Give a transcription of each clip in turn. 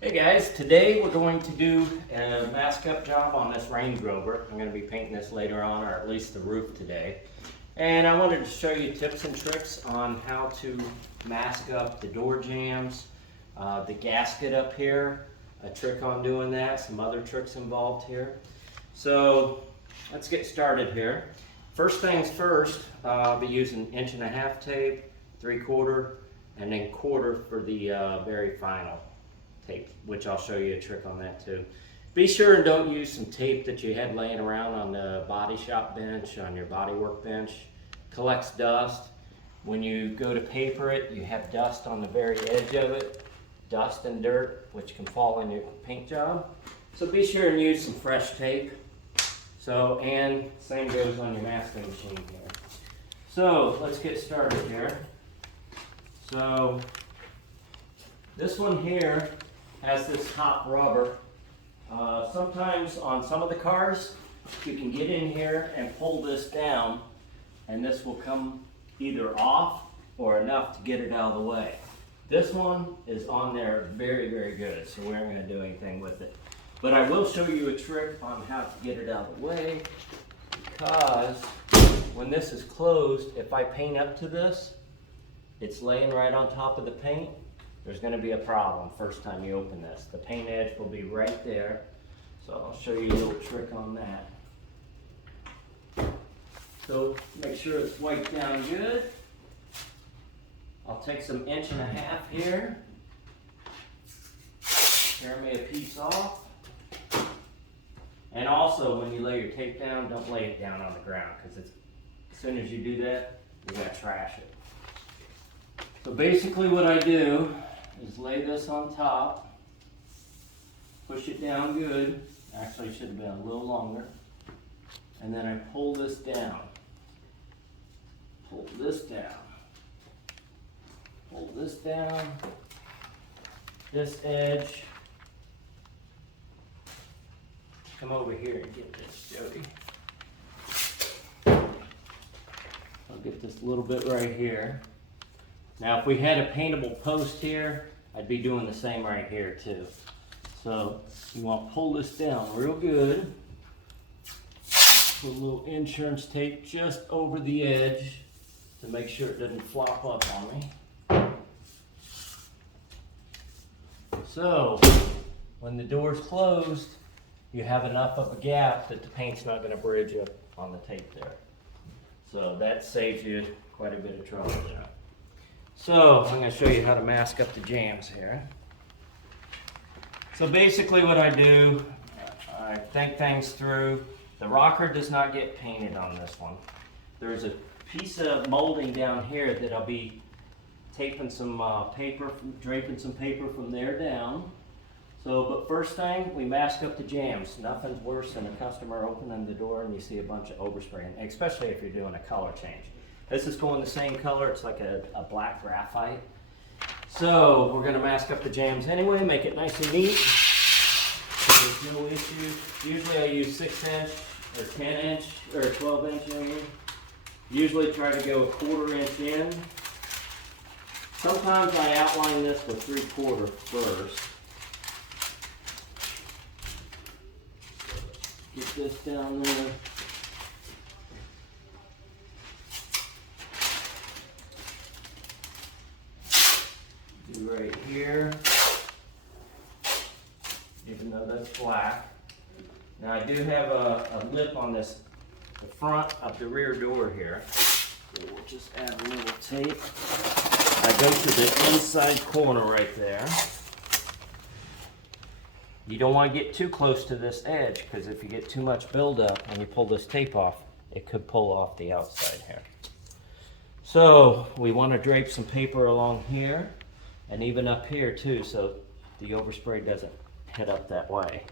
Hey guys, today we're going to do a mask up job on this Range Rover. I'm going to be painting this later on, or at least the roof today. And I wanted to show you tips and tricks on how to mask up the door jambs, the gasket up here, a trick on doing that, some other tricks involved here. So let's get started here. First things first, I'll be using 1.5" tape, 3/4, and then 1/4 for the very final tape, which I'll show you a trick on that too. Be sure and don't use some tape that you had laying around on the body shop bench, on your body work bench. Collects dust. When you go to paper it, you have dust on the very edge of it, dust and dirt, which can fall in your paint job. So be sure and use some fresh tape. So, and same goes on your masking machine here. So let's get started here. So this one here has this top rubber. Sometimes on some of the cars, you can get in here and pull this down, and this will come either off or enough to get it out of the way. This one is on there very, very good, so we aren't going to do anything with it. But I will show you a trick on how to get it out of the way, because when this is closed, if I paint up to this, it's laying right on top of the paint. There's going to be a problem first time you open this. The paint edge will be right there. So I'll show you a little trick on that. So make sure it's wiped down good. I'll take some 1.5" here. Tear me a piece off. And also when you lay your tape down, don't lay it down on the ground, because as soon as you do that, you're going to trash it. So basically what I do is lay this on top, push it down good. Actually, it should have been a little longer. And then I pull this down. Pull this down. Pull this down. This edge. Come over here and get this, Jody. I'll get this little bit right here. Now if we had a paintable post here, I'd be doing the same right here too. So you want to pull this down real good. Put a little insurance tape just over the edge to make sure it doesn't flop up on me. So when the door's closed, you have enough of a gap that the paint's not going to bridge up on the tape there. So that saves you quite a bit of trouble there. So I'm going to show you how to mask up the jambs here. So basically what I do, I think things through. The rocker does not get painted on this one. There's a piece of molding down here that I'll be taping some paper, draping some paper from there down. So, but first thing, we mask up the jambs. Nothing's worse than a customer opening the door and you see a bunch of overspray, especially if you're doing a color change. This is going the same color, it's like a black graphite. So we're gonna mask up the jambs anyway, make it nice and neat. There's no issues. Usually I use 6" or 10" or 12" I mean. Usually try to go 1/4" in. Sometimes I outline this with 3/4 first. Get this down there. Do right here, even though that's black. Now I do have a lip on this, the front of the rear door here. So we'll just add a little tape. I go to the inside corner right there. You don't want to get too close to this edge, because if you get too much buildup when you pull this tape off, it could pull off the outside here. So we want to drape some paper along here. And even up here too, so the overspray doesn't hit up that way.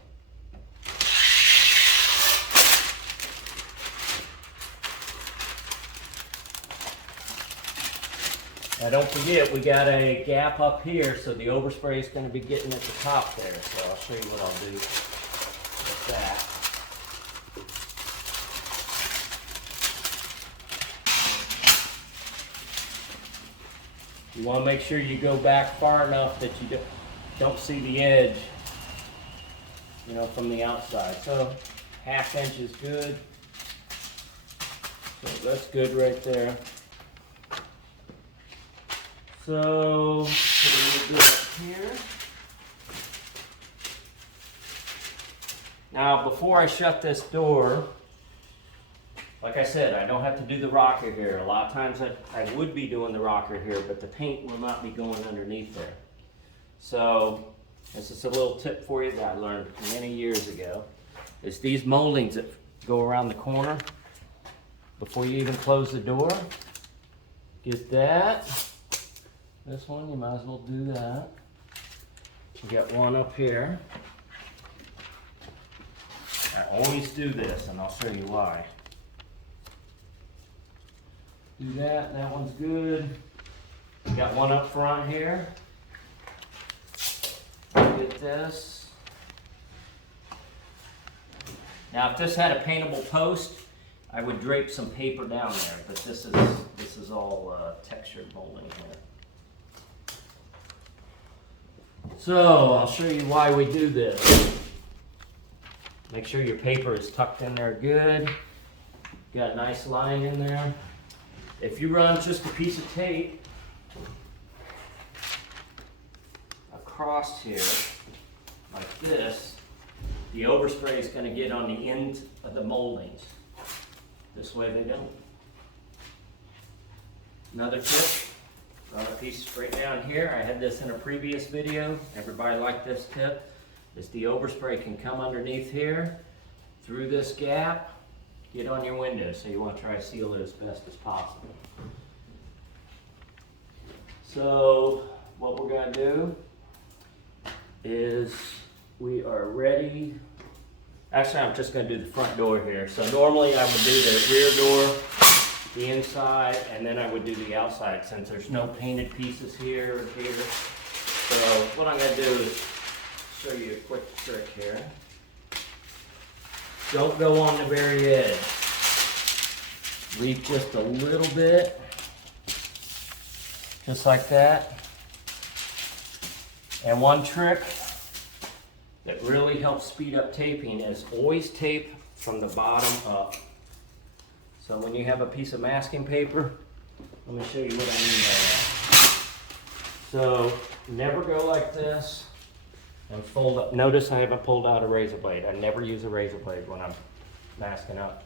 Now don't forget, we got a gap up here, so the overspray is going to be getting at the top there. So I'll show you what I'll do with that. You want to make sure you go back far enough that you don't see the edge, you know, from the outside. So 1/2 inch is good. So that's good right there. So put a little bit up here. Now before I shut this door, like I said, I don't have to do the rocker here. A lot of times I would be doing the rocker here, but the paint will not be going underneath there. So this is a little tip for you that I learned many years ago. Is these moldings that go around the corner before you even close the door. Get that. This one, you might as well do that. You got one up here. I always do this, and I'll show you why. Do that, that one's good. Got one up front here. Get this. Now if this had a paintable post, I would drape some paper down there, but this is all textured molding here. So I'll show you why we do this. Make sure your paper is tucked in there good. Got a nice line in there. If you run just a piece of tape across here, like this, the overspray is going to get on the end of the moldings. This way they don't. Another tip, run a piece right down here. I had this in a previous video. Everybody liked this tip. Is the overspray can come underneath here, through this gap, get on your window. So you want to try to seal it as best as possible. So what we're going to do is we are ready. Actually, I'm just going to do the front door here. So normally I would do the rear door, the inside, and then I would do the outside since there's no painted pieces here or here. So what I'm going to do is show you a quick trick here. Don't go on the very edge. Leave just a little bit, just like that. And one trick that really helps speed up taping is always tape from the bottom up. So when you have a piece of masking paper, let me show you what I mean by that. So never go like this and fold up. Notice I haven't pulled out a razor blade. I never use a razor blade when I'm masking up.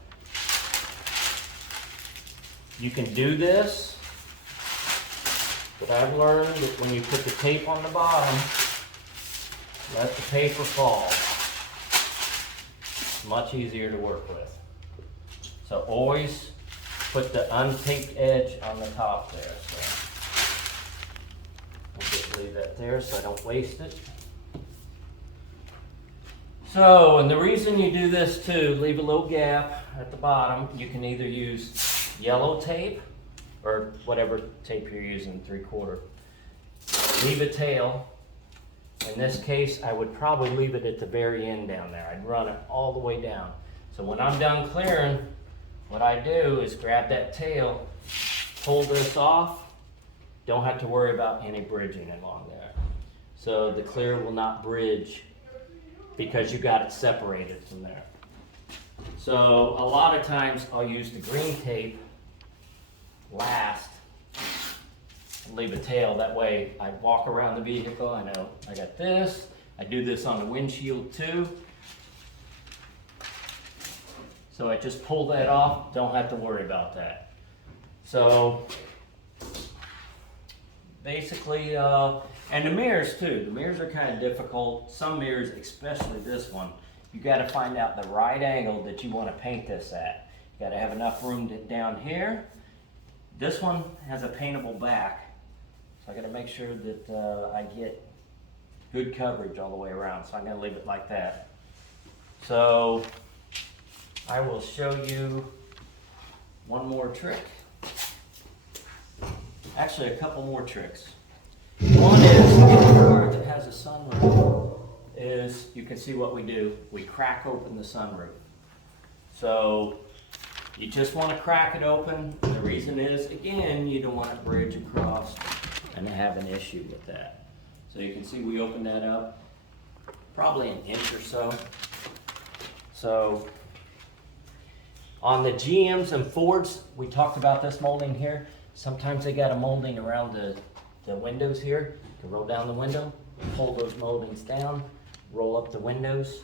You can do this, but I've learned that when you put the tape on the bottom, let the paper fall. It's much easier to work with. So always put the untaped edge on the top there. So I'll just leave that there so I don't waste it. So, and the reason you do this too, leave a little gap at the bottom. You can either use yellow tape or whatever tape you're using, 3/4. Leave a tail. In this case, I would probably leave it at the very end down there. I'd run it all the way down. So when I'm done clearing, what I do is grab that tail, pull this off. Don't have to worry about any bridging along there. So the clear will not bridge because you got it separated from there. So a lot of times I'll use the green tape last and leave a tail. That way I walk around the vehicle, I know I got this. I do this on the windshield too. So I just pull that off, don't have to worry about that. So basically, and the mirrors too. The mirrors are kind of difficult. Some mirrors, especially this one, you got to find out the right angle that you want to paint this at. You got to have enough room down here. This one has a paintable back, so I got to make sure that I get good coverage all the way around. So I'm going to leave it like that. So I will show you one more trick. Actually, a couple more tricks. One is, in a car that has a sunroof, is you can see what we do. We crack open the sunroof. So you just want to crack it open. The reason is, again, you don't want to bridge across and have an issue with that. So you can see we opened that up probably an inch or so. So on the GMs and Fords, we talked about this molding here. Sometimes they got a molding around the windows here to roll down the window. Pull those moldings down, roll up the windows,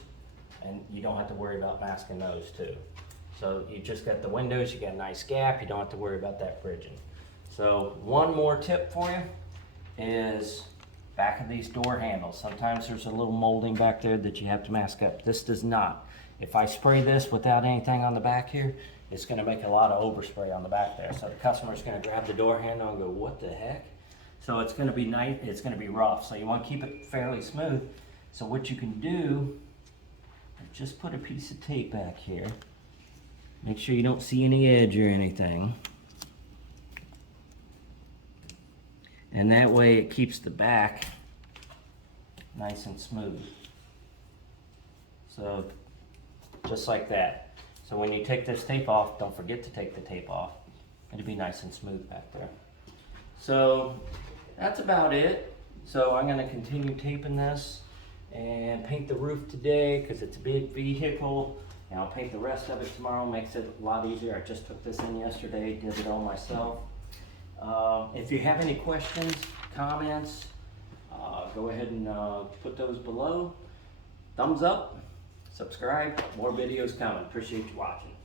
and you don't have to worry about masking those too. So you just got the windows, you got a nice gap, you don't have to worry about that bridging. So one more tip for you is back of these door handles. Sometimes there's a little molding back there that you have to mask up. This does not. If I spray this without anything on the back here, it's gonna make a lot of overspray on the back there. So the customer's gonna grab the door handle and go, what the heck? So it's gonna be nice, it's gonna be rough. So you wanna keep it fairly smooth. So what you can do is just put a piece of tape back here. Make sure you don't see any edge or anything. And that way it keeps the back nice and smooth. So just like that. So when you take this tape off, don't forget to take the tape off. It'll be nice and smooth back there. So that's about it. So I'm going to continue taping this and paint the roof today because it's a big vehicle. And I'll paint the rest of it tomorrow. Makes it a lot easier. I just took this in yesterday, did it all myself. If you have any questions, comments, go ahead and put those below. Thumbs up, subscribe, more videos coming. Appreciate you watching.